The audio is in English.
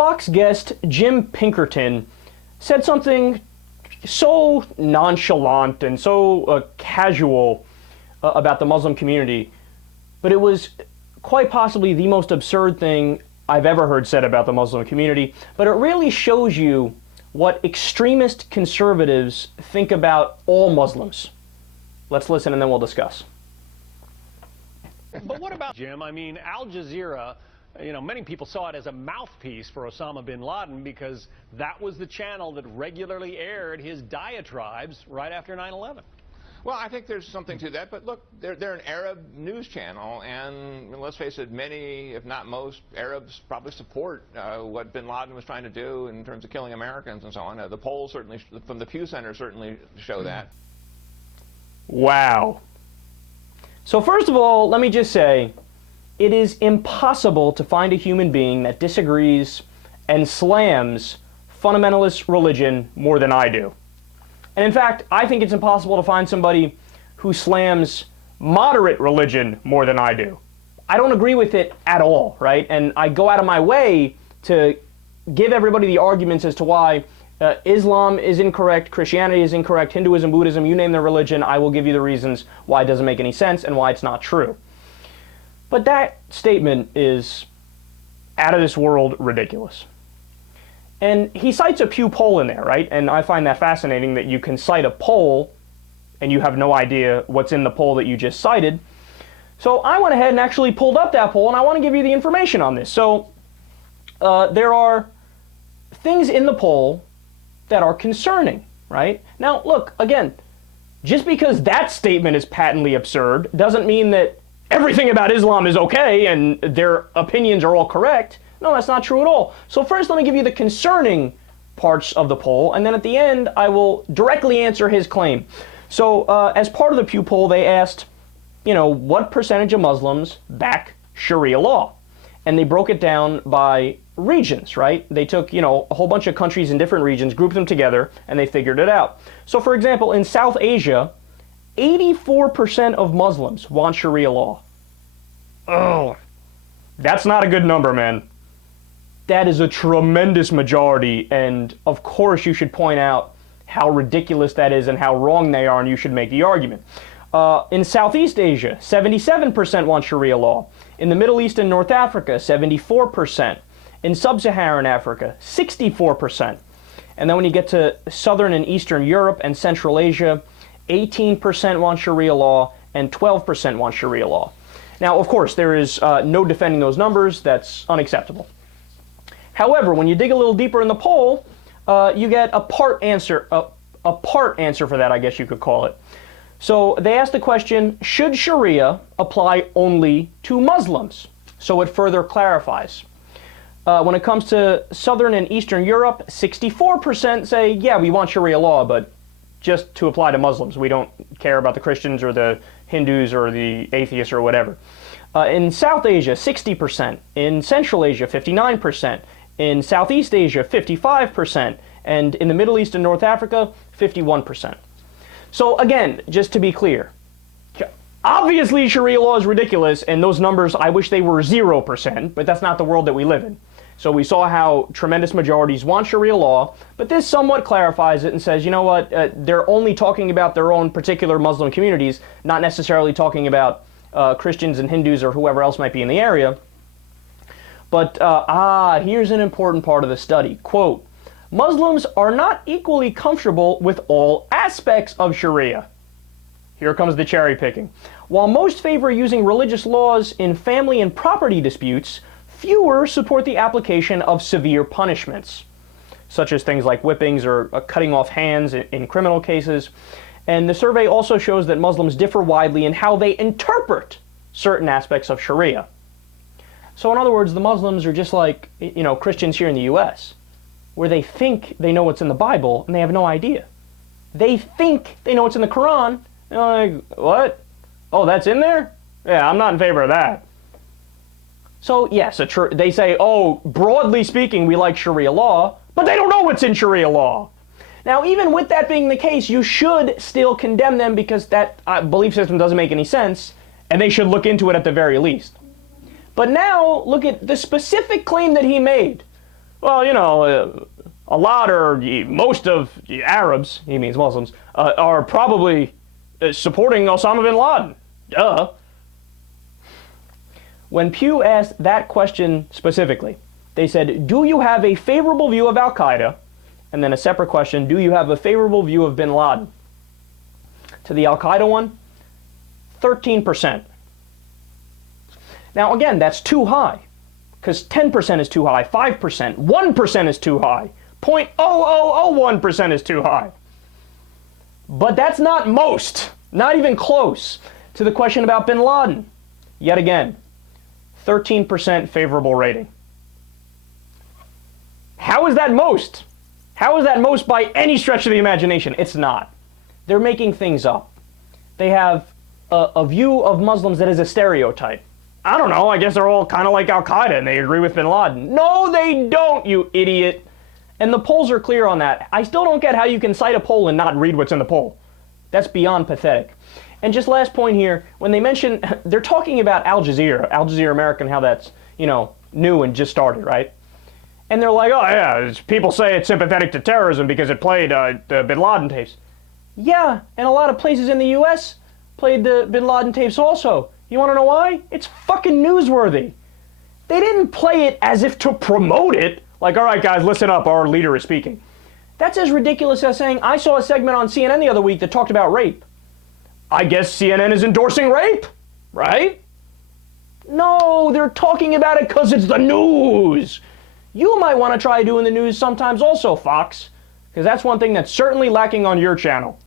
Fox guest Jim Pinkerton said something so nonchalant and so casual about the Muslim community, but it was quite possibly the most absurd thing I've ever heard said about the Muslim community. But it really shows you what extremist conservatives think about all Muslims. Let's listen and then we'll discuss. But what about Jim? I mean, Al Jazeera, many people saw it as a mouthpiece for Osama bin Laden because that was the channel that regularly aired his diatribes right after 9/11. Well, I think there's something to that, but look, they're an Arab news channel, and let's face it, many, if not most, Arabs probably support what bin Laden was trying to do in terms of killing Americans and so on. The polls certainly, from the Pew Center, certainly show that. Wow. So first of all, let me just say, it is impossible to find a human being that disagrees and slams fundamentalist religion more than I do. And in fact, I think it's impossible to find somebody who slams moderate religion more than I do. I don't agree with it at all, right? And I go out of my way to give everybody the arguments as to why Islam is incorrect, Christianity is incorrect, Hinduism, Buddhism, you name the religion, I will give you the reasons why it doesn't make any sense and why it's not true. But that statement is out of this world ridiculous. And he cites a Pew poll in there, right? And I find that fascinating that you can cite a poll and you have no idea what's in the poll that you just cited. So I went ahead and actually pulled up that poll, and I want to give you the information on this. So there are things in the poll that are concerning, right? Now, look, again, just because that statement is patently absurd doesn't mean that everything about Islam is okay and their opinions are all correct. No, that's not true at all. So first, let me give you the concerning parts of the poll, and then at the end, I will directly answer his claim. So as part of the Pew poll, they asked, what percentage of Muslims back Sharia law? And they broke it down by regions, right? They took, a whole bunch of countries in different regions, grouped them together, and they figured it out. So for example, in South Asia, 84% of Muslims want Sharia law. Oh, that's not a good number, man. That is a tremendous majority, and of course you should point out how ridiculous that is and how wrong they are, and you should make the argument. In Southeast Asia, 77% want Sharia law. In the Middle East and North Africa, 74%. In Sub-Saharan Africa, 64%. And then when you get to Southern and Eastern Europe and Central Asia, 18% want Sharia law and 12% want Sharia law. Now, of course, there is no defending those numbers. That's unacceptable. However, when you dig a little deeper in the poll, you get a part answer for that, I guess you could call it. So they asked the question, should Sharia apply only to Muslims? So it further clarifies. When it comes to Southern and Eastern Europe, 64% say, yeah, we want Sharia law, but just to apply to Muslims. We don't care about the Christians or the Hindus or the atheists or whatever. In South Asia, 60%. In Central Asia, 59%. In Southeast Asia, 55%. And in the Middle East and North Africa, 51%. So again, just to be clear, obviously Sharia law is ridiculous, and those numbers, I wish they were 0%, but that's not the world that we live in. So we saw how tremendous majorities want Sharia law, but this somewhat clarifies it and says, you know what, they're only talking about their own particular Muslim communities, not necessarily talking about Christians and Hindus or whoever else might be in the area. But, here's an important part of the study. Quote, Muslims are not equally comfortable with all aspects of Sharia. Here comes the cherry picking. While most favor using religious laws in family and property disputes, fewer support the application of severe punishments, such as things like whippings or cutting off hands in criminal cases. And the survey also shows that Muslims differ widely in how they interpret certain aspects of Sharia. So in other words, the Muslims are just like, Christians here in the U.S., where they think they know what's in the Bible and they have no idea. They think they know what's in the Quran. They're like, what? Oh, that's in there? Yeah, I'm not in favor of that. So yes, they say, oh, broadly speaking, we like Sharia law, but they don't know what's in Sharia law. Now, even with that being the case, you should still condemn them because that belief system doesn't make any sense, and they should look into it at the very least. But now, look at the specific claim that he made. well, a lot or most of Arabs, he means Muslims, are probably supporting Osama bin Laden. Duh. When Pew asked that question specifically, they said, do you have a favorable view of Al-Qaeda? And then a separate question, do you have a favorable view of bin Laden? To the Al-Qaeda one, 13%. Now again, that's too high, because 10% is too high, 5%, 1% is too high, 0.0001% is too high. But that's not most, not even close to the question about bin Laden. Yet again, 13% favorable rating. How is that most? How is that most by any stretch of the imagination? It's not. They're making things up. They have a view of Muslims that is a stereotype. I don't know, I guess they're all kind of like Al-Qaeda and they agree with bin Laden. No, they don't, you idiot. And the polls are clear on that. I still don't get how you can cite a poll and not read what's in the poll. That's beyond pathetic. And just last point here, when they mention, they're talking about Al Jazeera America, and how that's, new and just started, right? And they're like, oh yeah, people say it's sympathetic to terrorism because it played the bin Laden tapes. Yeah, and a lot of places in the US played the bin Laden tapes also. You want to know why? It's fucking newsworthy. They didn't play it as if to promote it. Like, all right, guys, listen up, our leader is speaking. That's as ridiculous as saying, I saw a segment on CNN the other week that talked about rape. I guess CNN is endorsing rape, right? No, they're talking about it because it's the news. You might want to try doing the news sometimes also, Fox, because that's one thing that's certainly lacking on your channel.